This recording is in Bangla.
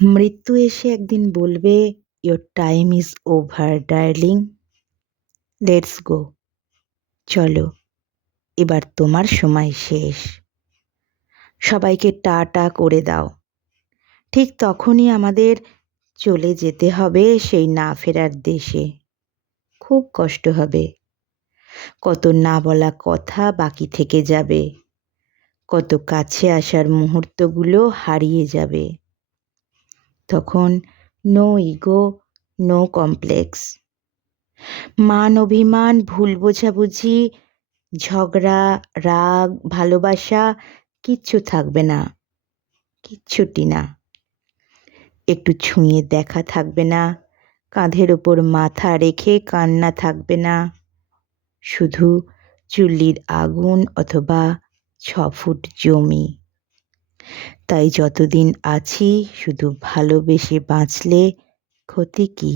মৃত্যু এসে একদিন বলবে, your time is over darling, let's go, চলো, এবার তোমার সময় শেষ, সবাইকে টাটা করে দাও। ঠিক তখনই আমাদের চলে যেতে হবে সেই না ফেরার দেশে। খুব কষ্ট হবে, কত না বলা কথা বাকি থেকে যাবে, কত কাছে আসার মুহূর্তগুলো হারিয়ে যাবে। তখন নো ইগো, নো কমপ্লেক্স, মান অভিমান, ভুল বোঝাবুঝি, ঝগড়া, রাগ, ভালোবাসা কিচ্ছু থাকবে না, কিচ্ছুটি না। একটু ছুঁয়ে দেখা থাকবে না, কাঁধের ওপর মাথা রেখে কান্না থাকবে না, শুধু চুল্লির আগুন অথবা 6 ফুট জমি। তাই যতদিন আছি শুধু ভালোবেসে বাঁচলে ক্ষতি কি?